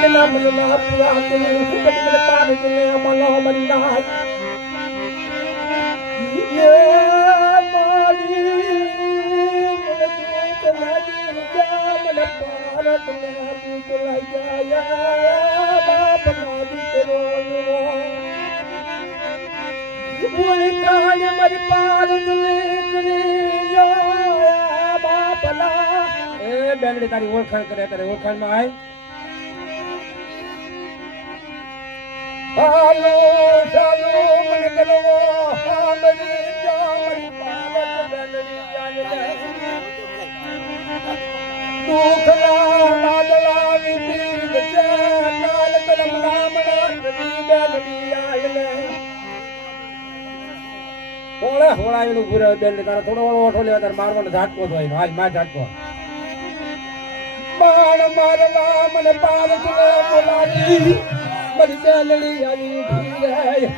તેના મનના પૂરા તુને સુગડી મને પાર તુને મનો મંદાય યે મારી મને દૂત લાગી જા મને પાર તુને દૂત લાગ્યા બાપ ના દીકરો બોલી કાને મારી પાર તુને કરી બાપલા એ બેનડી તારી ઓળખાણ કરે તારી ઓળખાણમાં આય હાલો ચાલો મને કરો હામરી જામરી પાવત બેનડી જાને દુખલા બાદલા વિતી ગજા કાલ કલમ નામના બેનડી આયલે ઓળે હોળાયેલું પૂરે બેનડી તારા થોડો ઓઠો લેવા તાર મારવાનો ઝાટકો જોઈ આજ માર ઝાટકો બાણ મારવા મને પાર તુને બોલાવી મારી બેનડી આવી ધીરે